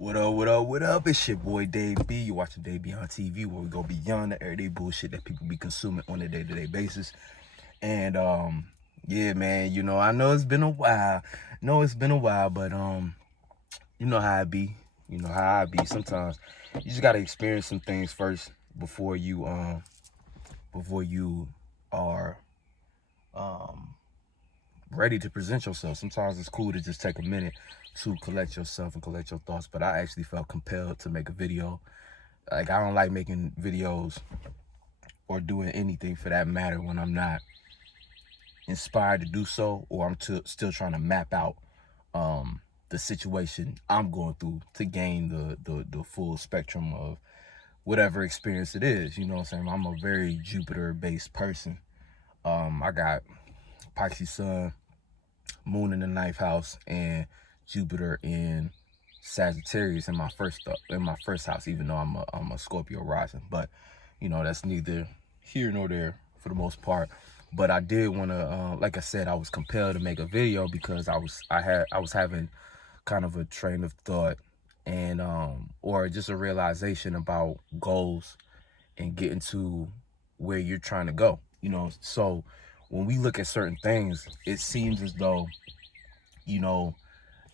What up, what up, what up? It's your boy Dave B. You're watching DaveBeyondTV, where we go beyond the everyday bullshit that people be consuming on a day-to-day basis. And yeah, man, I know it's been a while. But you know how I be. You know how I be. Sometimes you just gotta experience some things first before you are ready to present yourself. Sometimes it's cool to just take a minute to collect yourself and collect your thoughts. But I actually felt compelled to make a video. Like, I don't like making videos or doing anything for that matter when I'm not inspired to do so, or I'm still trying to map out the situation I'm going through to gain the full spectrum of whatever experience it is. You know what I'm saying? I'm a very Jupiter-based person. I got Pisces Sun, Moon in the 9th house, and Jupiter in Sagittarius in my first house, even though I'm a Scorpio rising. But that's neither here nor there for the most part. But I did want to, like I said, I was compelled to make a video because I was having kind of a train of thought and or just a realization about goals and getting to where you're trying to go. So when we look at certain things, it seems as though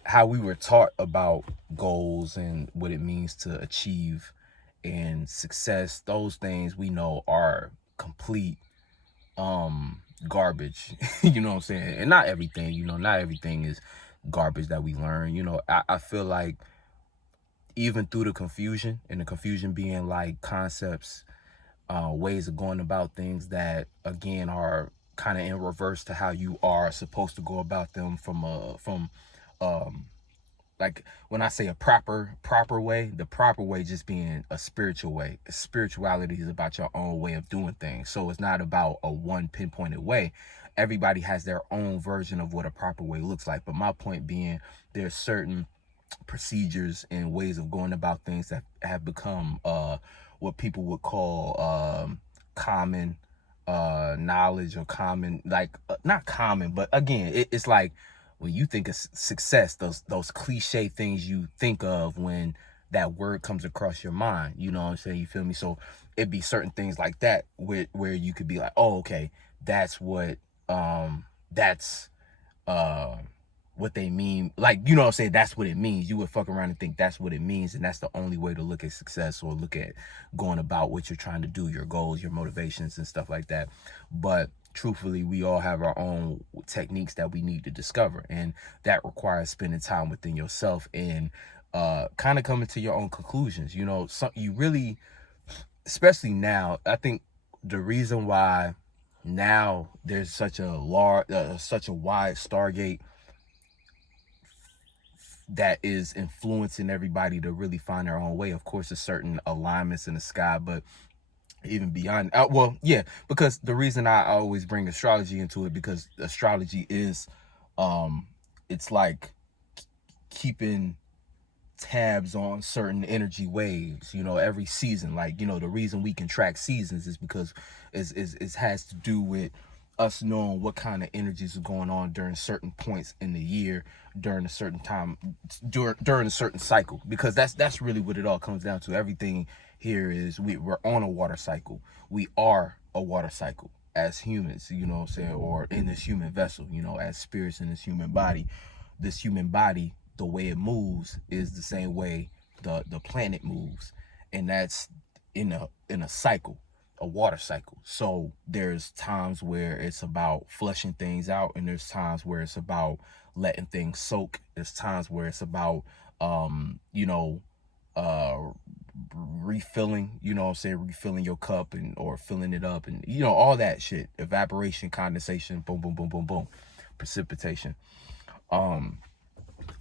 how we were taught about goals and what it means to achieve and success, those things we know are complete garbage. You know what I'm saying? And not everything, not everything is garbage that we learn. I feel like even through the confusion, and the confusion being like concepts, ways of going about things that again are kind of in reverse to how you are supposed to go about them from like when I say a proper way, the proper way just being a spiritual way. Spirituality is about your own way of doing things. So it's not about a one pinpointed way. Everybody has their own version of what a proper way looks like. But my point being, there's certain procedures and ways of going about things that have become what people would call common knowledge, or common, like not common, but again, it's like when you think of success, those cliche things you think of when that word comes across your mind. You know what I'm saying? You feel me? So it'd be certain things like that where you could be like, oh, okay, that's what that's what they mean. Like, you know what I'm saying? That's what it means. You would fuck around and think that's what it means, and that's the only way to look at success or look at going about what you're trying to do, your goals, your motivations, and stuff like that. But truthfully, we all have our own techniques that we need to discover, and that requires spending time within yourself and kind of coming to your own conclusions. You really, especially now, I think the reason why now there's such a wide Stargate that is influencing everybody to really find their own way. Of course, there's certain alignments in the sky, but even beyond, because the reason I always bring astrology into it, because astrology is it's like keeping tabs on certain energy waves, every season. Like, the reason we can track seasons is because it has to do with us knowing what kind of energies are going on during certain points in the year, during a certain time, during a certain cycle. Because that's really what it all comes down to. Everything here is we're on a water cycle. We are a water cycle as humans, you know what I'm saying, or in this human vessel, as spirits in this human body. This human body, the way it moves is the same way the planet moves, and that's in a cycle, a water cycle. So there's times where it's about flushing things out, and there's times where it's about letting things soak. There's times where it's about refilling, refilling your cup or filling it up, and all that shit. Evaporation, condensation, boom, boom, boom, boom, boom, precipitation.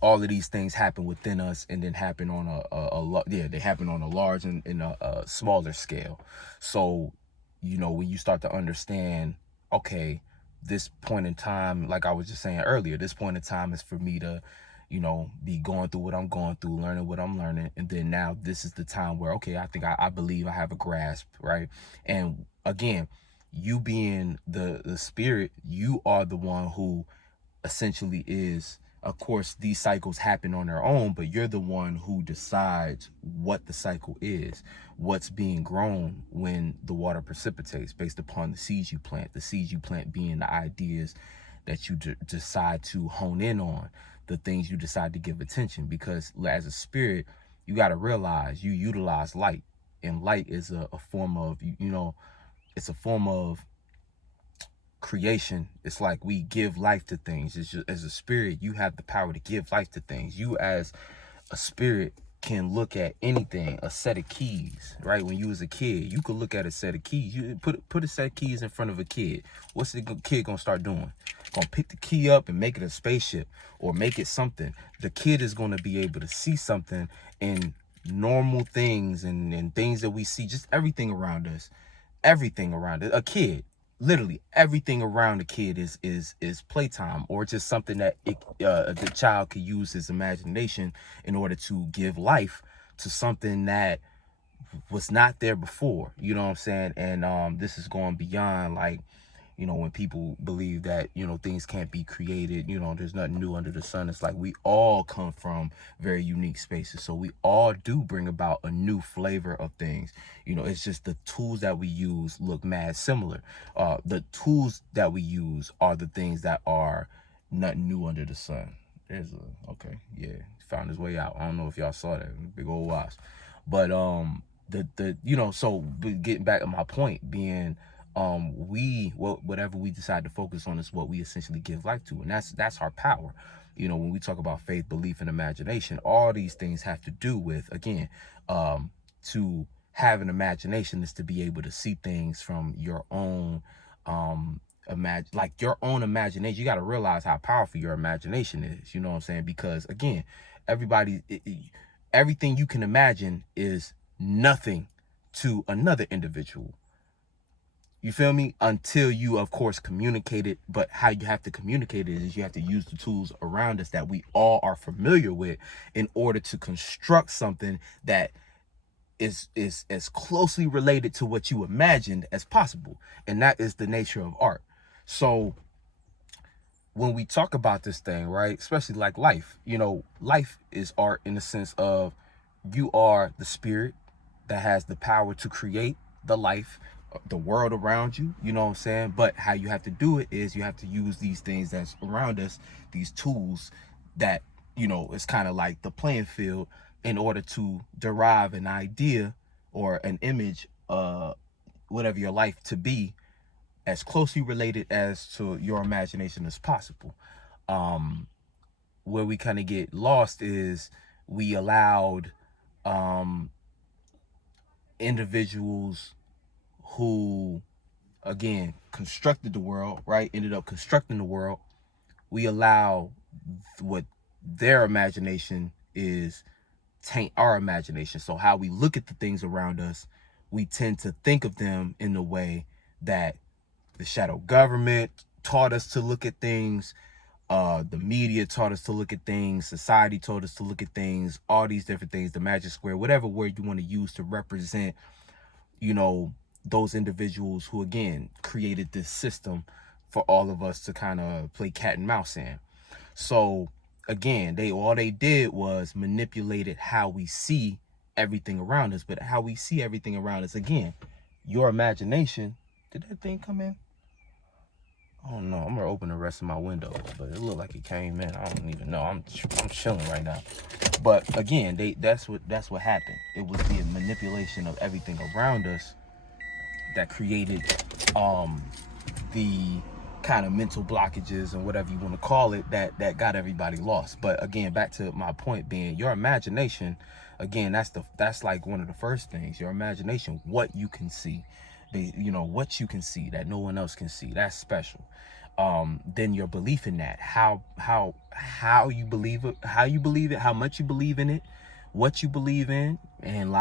All of these things happen within us, and then happen on they happen on a large and a smaller scale. So when you start to understand, okay, this point in time, like I was just saying earlier, this point in time is for me to be going through what I'm going through, learning what I'm learning, and then now this is the time where, okay, I think I believe I have a grasp, right? And again, you being the spirit, you are the one who essentially is Of course, these cycles happen on their own, but you're the one who decides what the cycle is, what's being grown when the water precipitates based upon the seeds you plant. The seeds you plant being the ideas that you decide to hone in on, the things you decide to give attention. Because as a spirit, you got to realize you utilize light, and light is a form of, it's a form of creation. It's like we give life to things. It's just, as a spirit, you have the power to give life to things. You as a spirit can look at anything, a set of keys, right? When you was a kid, you could look at a set of keys. You put a set of keys in front of a kid. What's the kid gonna start doing? Gonna pick the key up and make it a spaceship or make it something. The kid is gonna be able to see something in normal things and things that we see, just everything around us, everything around it. A kid, literally everything around the kid is playtime, or just something that the child could use his imagination in order to give life to something that was not there before. You know what I'm saying? And this is going beyond, like, when people believe that, things can't be created, there's nothing new under the sun. It's like we all come from very unique spaces. So we all do bring about a new flavor of things. It's just the tools that we use look mad similar. The tools that we use are the things that are nothing new under the sun. Okay, yeah, found his way out. I don't know if y'all saw that big old wasp, but so getting back to my point being, whatever we decide to focus on is what we essentially give life to, and that's our power. When we talk about faith, belief, and imagination, all these things have to do with, again, to have an imagination is to be able to see things from your own your own imagination. You got to realize how powerful your imagination is. You know what I'm saying? Because again, everything you can imagine is nothing to another individual. You feel me? Until you, of course, communicate it. But how you have to communicate it is you have to use the tools around us that we all are familiar with in order to construct something that is as closely related to what you imagined as possible. And that is the nature of art. So when we talk about this thing, right, especially like life, life is art in the sense of you are the spirit that has the power to create the life, the world around you, you know what I'm saying? But how you have to do it is you have to use these things that's around us, these tools that, it's kind of like the playing field, in order to derive an idea or an image, whatever your life to be, as closely related as to your imagination as possible. Where we kind of get lost is we allowed individuals who, again, constructed the world, right? Ended up constructing the world. We allow what their imagination is taint our imagination. So how we look at the things around us, we tend to think of them in the way that the shadow government taught us to look at things. The media taught us to look at things. Society told us to look at things. All these different things, the magic square, whatever word you want to use to represent, those individuals who, again, created this system for all of us to kind of play cat and mouse in. So again, all they did was manipulated how we see everything around us. But how we see everything around us, again, your imagination. Did that thing come in? I don't know. I'm gonna open the rest of my windows, but it looked like it came in. I don't even know. I'm chilling right now. But again, that's what happened. It was the manipulation of everything around us that created the kind of mental blockages and whatever you want to call it that got everybody lost. But again, back to my point being, your imagination, again, that's like one of the first things. Your imagination, what you can see, what you can see that no one else can see, that's special. Then your belief in that, how you believe it, how much you believe in it, what you believe in, and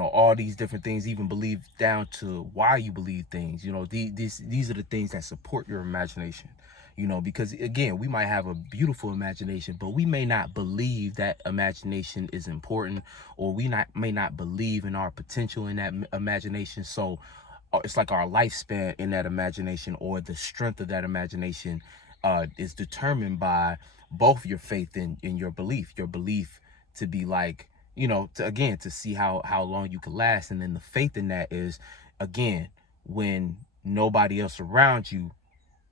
all these different things, even believe down to why you believe things. These are the things that support your imagination. Because again, we might have a beautiful imagination, but we may not believe that imagination is important, or may not believe in our potential in that imagination. So it's like our lifespan in that imagination, or the strength of that imagination is determined by both your faith and your belief to be like, to, again, to see how long you can last. And then the faith in that is, again, when nobody else around you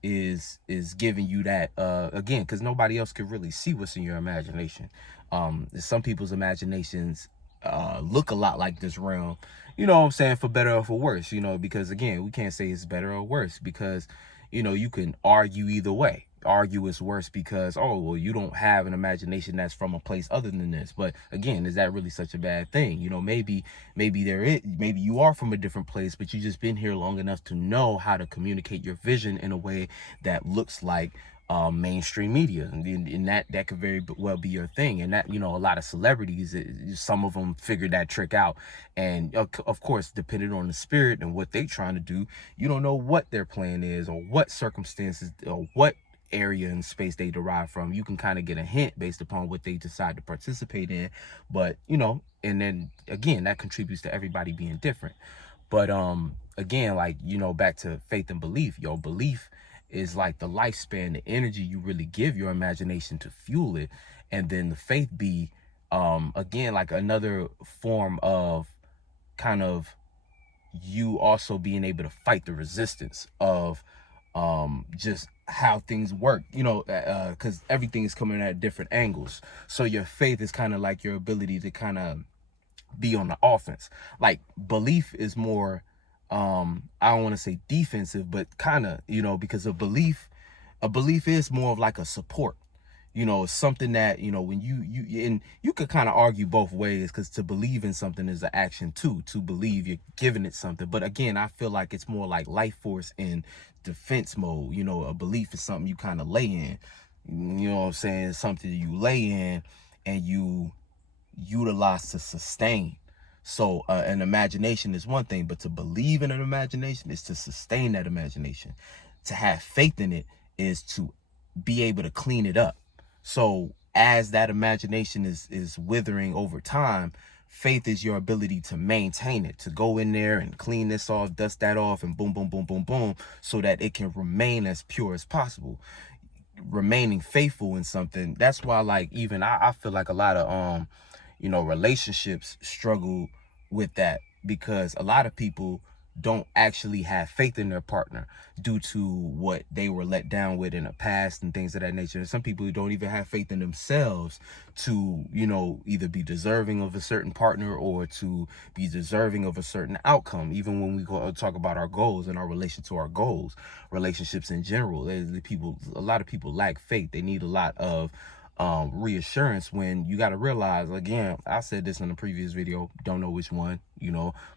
is giving you that, again, because nobody else can really see what's in your imagination. Some people's imaginations look a lot like this realm, you know what I'm saying, for better or for worse, because again, we can't say it's better or worse, because you can argue either way. Argue is worse because, oh well, you don't have an imagination that's from a place other than this. But again, is that really such a bad thing? Maybe maybe you are from a different place, but you just been here long enough to know how to communicate your vision in a way that looks like mainstream media, and that could very well be your thing. And that, a lot of celebrities, some of them figured that trick out, and of course, depending on the spirit and what they trying to do, you don't know what their plan is, or what circumstances, or what area and space they derive from. You can kind of get a hint based upon what they decide to participate in, but and then again, that contributes to everybody being different. But again, like, back to faith and belief. Your belief is like the lifespan, the energy you really give your imagination to fuel it. And then the faith be again, like another form of kind of you also being able to fight the resistance of just how things work, because everything is coming at different angles. So your faith is kind of like your ability to kind of be on the offense. Like, belief is more, I don't want to say defensive, but kind of, because a belief is more of like a support. Something that, when and you could kind of argue both ways, because to believe in something is an action too. To believe, you're giving it something. But again, I feel like it's more like life force in defense mode. A belief is something you kind of lay in. You know what I'm saying? It's something you lay in and you utilize to sustain. So an imagination is one thing, but to believe in an imagination is to sustain that imagination. To have faith in it is to be able to clean it up. So as that imagination is withering over time, faith is your ability to maintain it, to go in there and clean this off, dust that off, and boom, boom, boom, boom, boom, so that it can remain as pure as possible. Remaining faithful in something. That's why, like, even I feel like a lot of relationships struggle with that, because a lot of people don't actually have faith in their partner due to what they were let down with in the past and things of that nature. And some people don't even have faith in themselves to, either be deserving of a certain partner or to be deserving of a certain outcome. Even when we go talk about our goals and our relation to our goals, relationships in general, a lot of people lack faith. They need a lot of reassurance, when you got to realize, again, I said this in the previous video, don't know which one,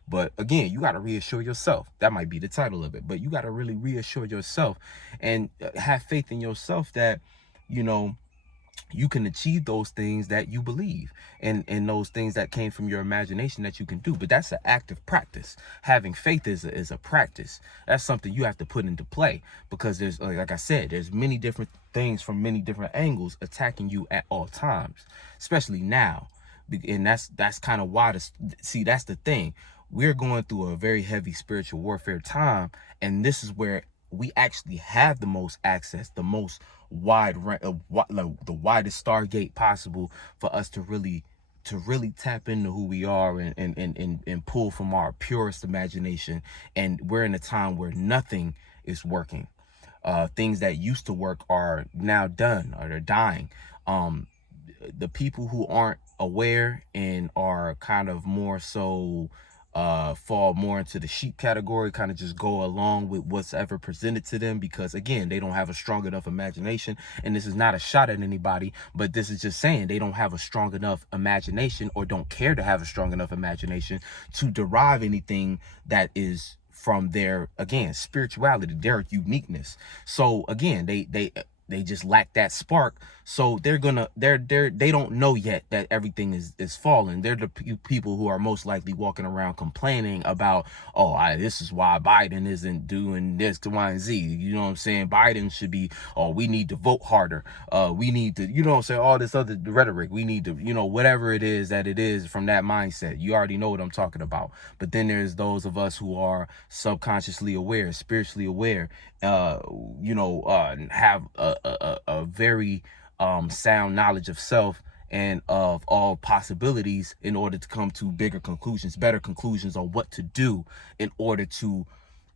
but again, you got to reassure yourself. That might be the title of it, but you got to really reassure yourself and have faith in yourself that, you can achieve those things that you believe, and those things that came from your imagination that you can do. But that's an active practice. Having faith is a practice. That's something you have to put into play, because there's, like I said, there's many different things from many different angles attacking you at all times, especially now. And that's kind of why that's the thing. We're going through a very heavy spiritual warfare time, and this is where we actually have the most access, the most the widest stargate possible for us to really tap into who we are, and pull from our purest imagination. And we're in a time where nothing is working. Things that used to work are now done, or they're dying. The people who aren't aware and are kind of more so fall more into the sheep category, kind of just go along with what's ever presented to them, because again, they don't have a strong enough imagination. And this is not a shot at anybody, but this is just saying they don't have a strong enough imagination, or don't care to have a strong enough imagination to derive anything that is from their, again, spirituality, their uniqueness. So again, they they just lack that spark. So they don't know yet that everything is falling. They're the people who are most likely walking around complaining about, oh, this is why Biden isn't doing this to Y and Z. You know what I'm saying? Biden should be, oh, we need to vote harder. We need to, you know what I'm saying, all this other rhetoric. We need to, whatever it is that it is from that mindset. You already know what I'm talking about. But then there's those of us who are subconsciously aware, spiritually aware, have a very sound knowledge of self and of all possibilities in order to come to bigger conclusions, better conclusions on what to do in order to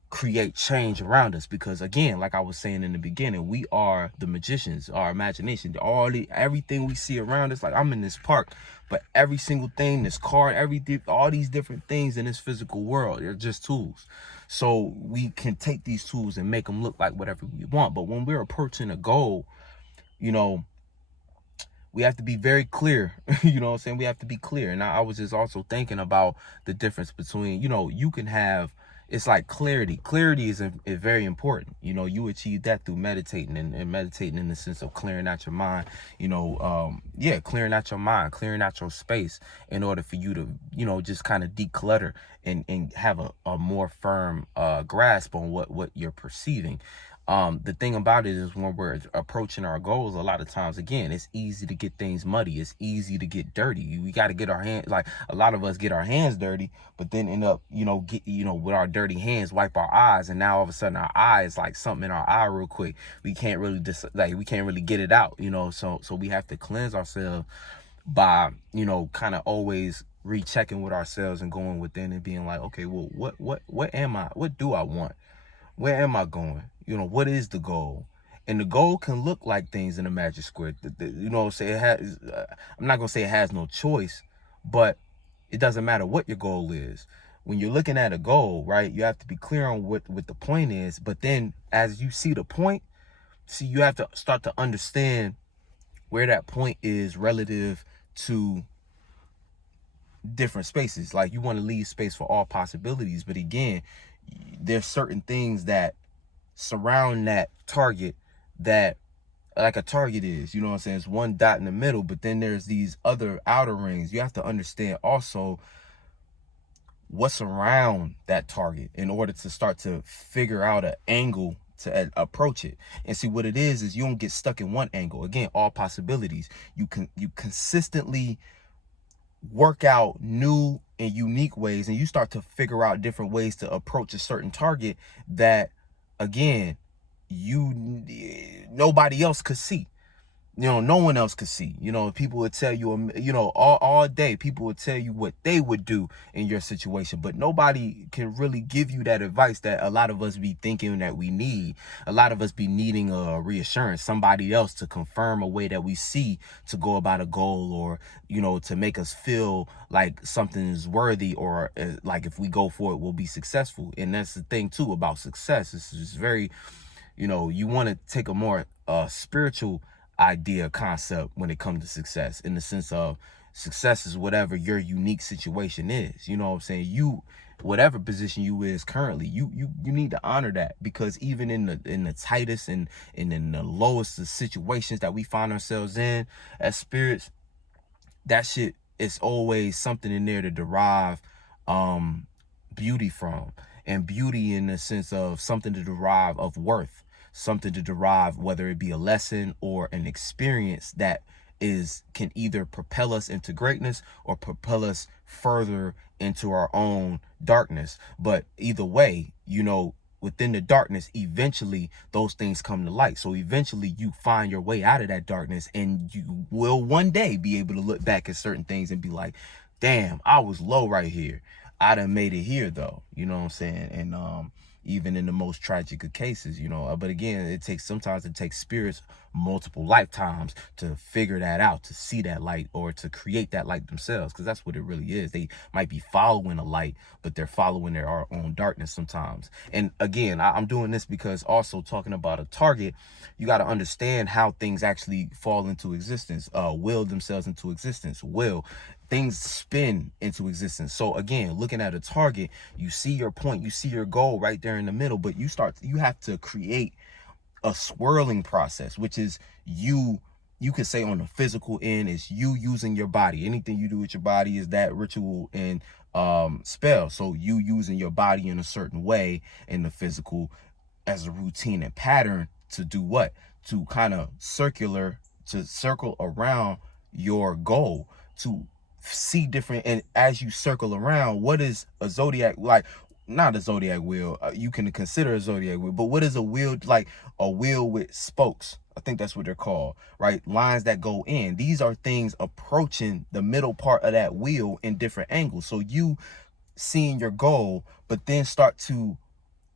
create change around us. Because again, like I was saying in the beginning, we are the magicians, our imagination, everything we see around us. Like, I'm in this park, but every single thing, this car, all these different things in this physical world, they're just tools. So we can take these tools and make them look like whatever we want. But when we're approaching a goal, we have to be very clear. You know what I'm saying? We have to be clear. And I was just also thinking about the difference between, you can have, it's like clarity. Clarity is very important. You achieve that through meditating and meditating in the sense of clearing out your mind, clearing out your mind, clearing out your space in order for you to, just kind of declutter and have a more firm grasp on what you're perceiving. The thing about it is, when we're approaching our goals, a lot of times, again, it's easy to get things muddy. It's easy to get dirty. We got to get our hands, like a lot of us get our hands dirty, but then end up, with our dirty hands, wipe our eyes. And now all of a sudden our eye is like something in our eye real quick. We can't really we can't really get it out, so we have to cleanse ourselves by, kind of always rechecking with ourselves and going within and being like, okay, well, what am I? What do I want? Where am I going? What is the goal? And the goal can look like things in a magic square. Say it has. I'm not gonna say it has no choice, but it doesn't matter what your goal is. When you're looking at a goal, right, you have to be clear on what the point is. But then, as you see the point, you have to start to understand where that point is relative to different spaces. Like, you want to leave space for all possibilities, but again, there's certain things that surround that target that, like a target is, what I'm saying, it's one dot in the middle, but then there's these other outer rings. You have to understand also what's around that target in order to start to figure out an angle to approach it. And see, what it is you don't get stuck in one angle. Again, all possibilities. You consistently work out new and unique ways, and you start to figure out different ways to approach a certain target that, again, nobody else could see. No one else could see. People would tell you, all day, people would tell you what they would do in your situation, but nobody can really give you that advice that a lot of us be thinking that we need. A lot of us be needing a reassurance, somebody else to confirm a way that we see to go about a goal, or, to make us feel like something is worthy, or like if we go for it, we'll be successful. And that's the thing too about success. It's just very, you want to take a more spiritual concept when it comes to success, in the sense of success is whatever your unique situation is. You know what I'm saying? Whatever position you is currently, you need to honor that, because even in the tightest and in the lowest of situations that we find ourselves in as spirits, that shit is always something in there to derive beauty from. And beauty in the sense of something to derive of worth, something to derive, whether it be a lesson or an experience that can either propel us into greatness or propel us further into our own darkness. But either way, within the darkness, eventually those things come to light. So eventually you find your way out of that darkness, and you will one day be able to look back at certain things and be like, damn, I was low right here. I done made it here though. You know what I'm saying? And even in the most tragic of cases, but again, sometimes it takes spirits multiple lifetimes to figure that out, to see that light, or to create that light themselves, because that's what it really is. They might be following a light, but they're following their own darkness sometimes. And again, I'm doing this because also talking about a target, you got to understand how things actually fall into existence, will themselves into existence, things spin into existence. So again, looking at a target, you see your point, you see your goal right there in the middle, but you have to create a swirling process, which is you could say on the physical end is you using your body. Anything you do with your body is that ritual and spell. So you using your body in a certain way in the physical as a routine and pattern to do what? To kind of circle around your goal, to see different. And as you circle around, what is a zodiac like? Not a zodiac wheel, you can consider a zodiac wheel, but what is a wheel like? A wheel with spokes, I think that's what they're called, right? Lines that go in. These are things approaching the middle part of that wheel in different angles. So you seeing your goal, but then start to,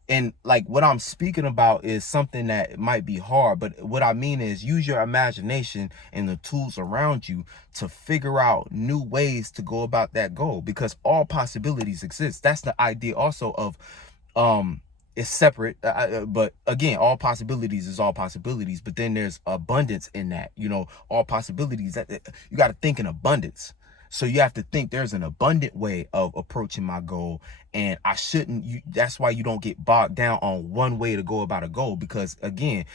and like what I'm speaking about is something that might be hard, but what I mean is use your imagination and the tools around you to figure out new ways to go about that goal, because all possibilities exist. That's the idea also of it's separate, but again, all possibilities is all possibilities, but then there's abundance in that, all possibilities. That you got to think in abundance. So you have to think there's an abundant way of approaching my goal, and I shouldn't. That's why you don't get bogged down on one way to go about a goal, because again,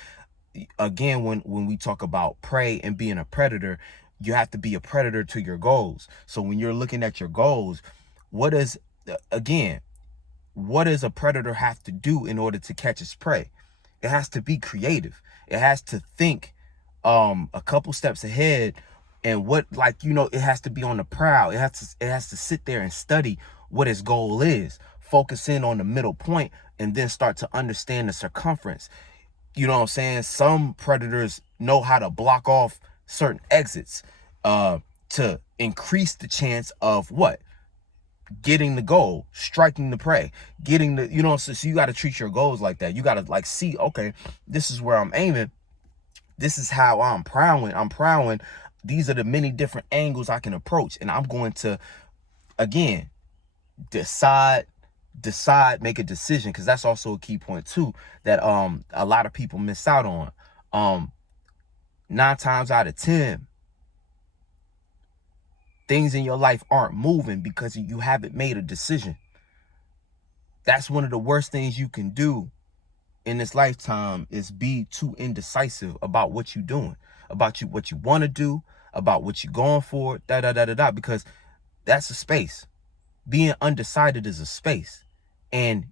when we talk about prey and being a predator, you have to be a predator to your goals. So when you're looking at your goals, what does a predator have to do in order to catch its prey? It has to be creative. It has to think a couple steps ahead. And it has to be on the prowl. It has to sit there and study what its goal is, focus in on the middle point, and then start to understand the circumference. You know what I'm saying? Some predators know how to block off certain exits to increase the chance of what? Getting the goal, striking the prey, getting the, so you got to treat your goals like that. You got to see, okay, this is where I'm aiming. This is how I'm prowling. These are the many different angles I can approach. And I'm going to, again, decide, make a decision. Because that's also a key point too, that a lot of people miss out on. 9 times out of 10, things in your life aren't moving because you haven't made a decision. That's one of the worst things you can do in this lifetime, is be too indecisive about what you're doing, about what you want to do, about what you're going for, because that's a space. Being undecided is a space, and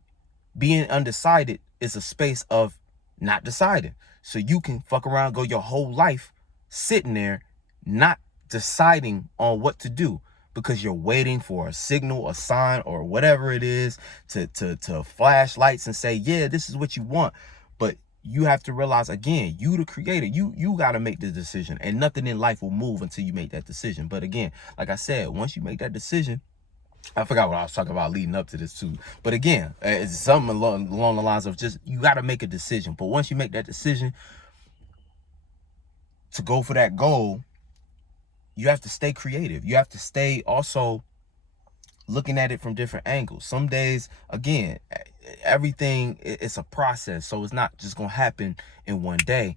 being undecided is a space of not deciding. So you can fuck around, go your whole life sitting there not deciding on what to do, because you're waiting for a signal, a sign, or whatever it is to flash lights and say, yeah, this is what you want. But you have to realize, again, you the creator, you got to make the decision, and nothing in life will move until you make that decision. But again, like I said, once you make that decision, I forgot what I was talking about leading up to this too. But again, it's something along the lines of just, you got to make a decision. But once you make that decision to go for that goal, you have to stay creative. You have to stay also looking at it from different angles. Some days, again, everything, it's a process. So it's not just going to happen in one day.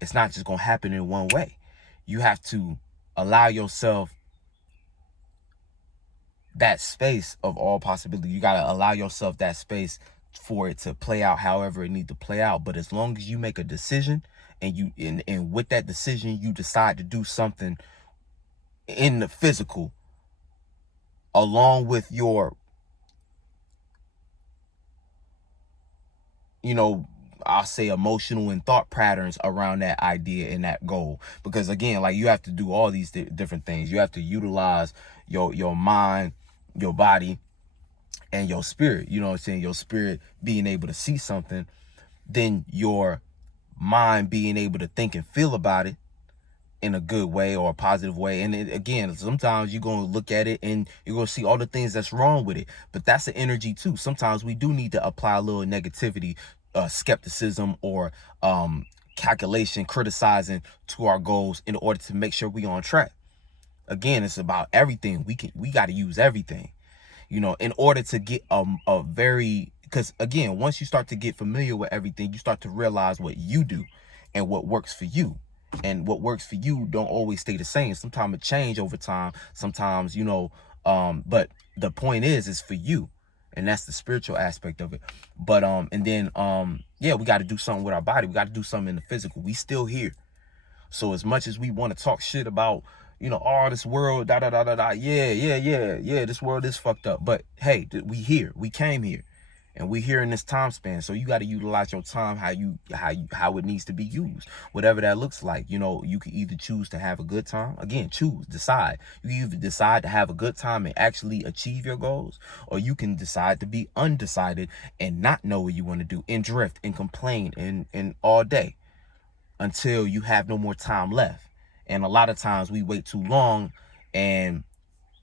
It's not just going to happen in one way. You have to allow yourself that space of all possibility. You got to allow yourself that space for it to play out however it needs to play out. But as long as you make a decision, and with that decision, you decide to do something in the physical, along with your, I'll say emotional and thought patterns around that idea and that goal. Because again, like, you have to do all these different things. You have to utilize your mind, your body, and your spirit. You know what I'm saying? Your spirit being able to see something, then your mind being able to think and feel about it in a good way or a positive way. And again, sometimes you're going to look at it and you're going to see all the things that's wrong with it. But that's the energy too. Sometimes we do need to apply a little negativity, skepticism, or calculation, criticizing to our goals in order to make sure we're on track. Again, it's about everything. We got to use everything, in order to get a very, because again, once you start to get familiar with everything, you start to realize what you do and what works for you. And what works for you don't always stay the same. Sometimes it change over time. Sometimes, but the point is for you. And that's the spiritual aspect of it. But and then yeah, we got to do something with our body. We got to do something in the physical. We still here. So as much as we want to talk shit about, oh, this world, yeah, this world is fucked up. But hey, we here. We came here. And we here in this time span. So you got to utilize your time how it needs to be used. Whatever that looks like. You can either choose to have a good time. Again, choose, decide. You can either decide to have a good time and actually achieve your goals, or you can decide to be undecided and not know what you want to do and drift and complain and all day until you have no more time left. And a lot of times we wait too long, and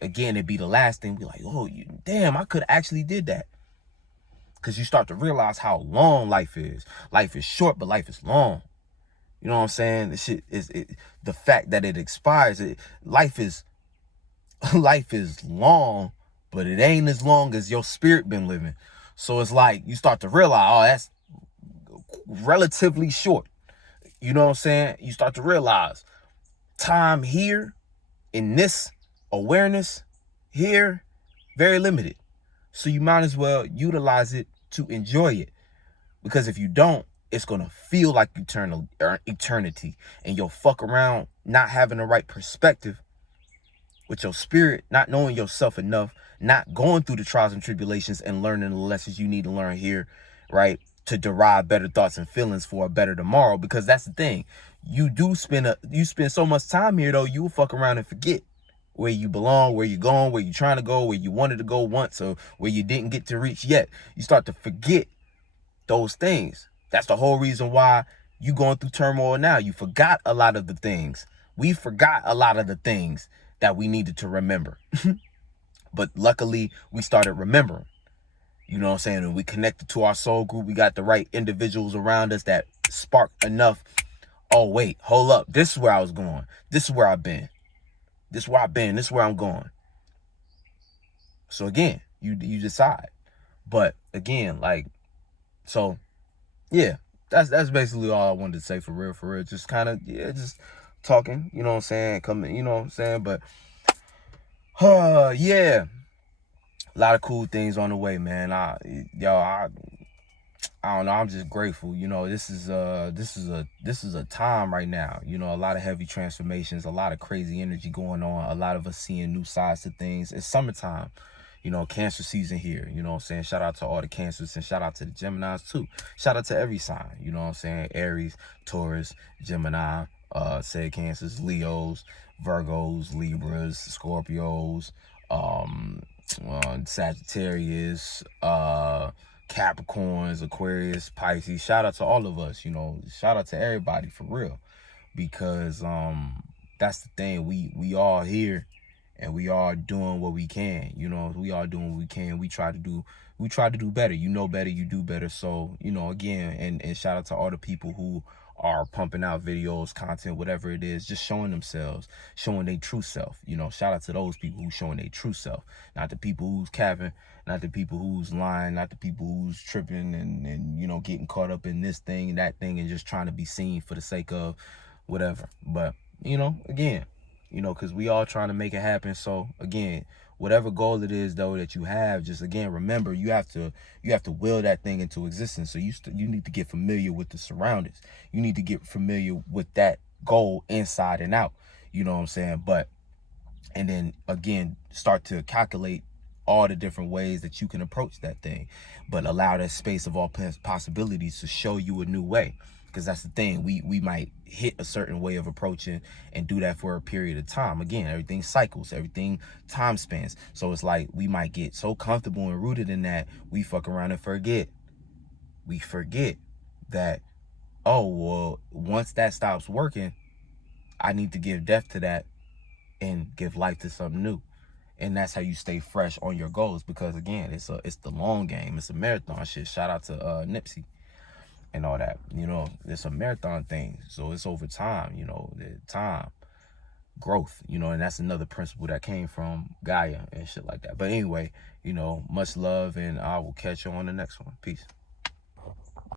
again, it'd be the last thing. Be like, oh, damn, I could actually did that. Because you start to realize how long life is. Life is short, but life is long. You know what I'm saying? This shit is the fact that it expires. Life is long, but it ain't as long as your spirit been living. So it's like you start to realize, oh, that's relatively short. You know what I'm saying? You start to realize time here in this awareness here, very limited. So you might as well utilize it to enjoy it. Because if you don't, it's going to feel like eternity. And you'll fuck around not having the right perspective with your spirit, not knowing yourself enough, not going through the trials and tribulations and learning the lessons you need to learn here, right? To derive better thoughts and feelings for a better tomorrow. Because that's the thing. You spend so much time here, though, you'll fuck around and forget where you belong, where you're going, where you're trying to go, where you wanted to go once, or where you didn't get to reach yet. You start to forget those things. That's the whole reason why you going through turmoil now. You forgot a lot of the things. We forgot a lot of the things that we needed to remember. But luckily, we started remembering. You know what I'm saying? And we connected to our soul group. We got the right individuals around us that sparked enough. Oh, wait, hold up. This is where I was going. This is where I've been. This is where I've been. This is where I'm going. So again, you decide. But again, so yeah, that's basically all I wanted to say for real. Just kind of, just talking, you know what I'm saying? Coming, you know what I'm saying? But yeah, a lot of cool things on the way, man. I don't know. I'm just grateful. This is a time right now. A lot of heavy transformations, a lot of crazy energy going on. A lot of us seeing new sides to things. It's summertime. Cancer season here. You know what I'm saying? Shout out to all the Cancers and shout out to the Geminis too. Shout out to every sign. You know what I'm saying? Aries, Taurus, Gemini, said Cancers, Leos, Virgos, Libras, Scorpios, Sagittarius, Capricorns, Aquarius, Pisces. Shout out to all of us, shout out to everybody for real, because that's the thing. We all here and we are doing what we can. We are doing what we can. We try to do better. Better, you do better. So, again, and shout out to all the people who are pumping out videos, content, whatever it is, just showing themselves, showing their true self. Shout out to those people who showing their true self, not the people who's capping, not the people who's lying, not the people who's tripping and getting caught up in this thing, that thing, and just trying to be seen for the sake of whatever. But, again, because we all trying to make it happen. So again, whatever goal it is though that you have, just again, remember, you have to will that thing into existence. So you need to get familiar with the surroundings. You need to get familiar with that goal inside and out. You know what I'm saying? And then again, start to calculate all the different ways that you can approach that thing, but allow that space of all possibilities to show you a new way. Because that's the thing, we might hit a certain way of approaching and do that for a period of time. Again, everything cycles, everything time spans. So it's like we might get so comfortable and rooted in that we fuck around and forget. We forget that, oh, well, once that stops working, I need to give death to that and give life to something new. And that's how you stay fresh on your goals. Because again, it's the long game. It's a marathon shit. Shout out to Nipsey and all that. It's a marathon thing. So it's over time, the time, growth, and that's another principle that came from Gaia and shit like that. But anyway, much love, and I will catch you on the next one. Peace.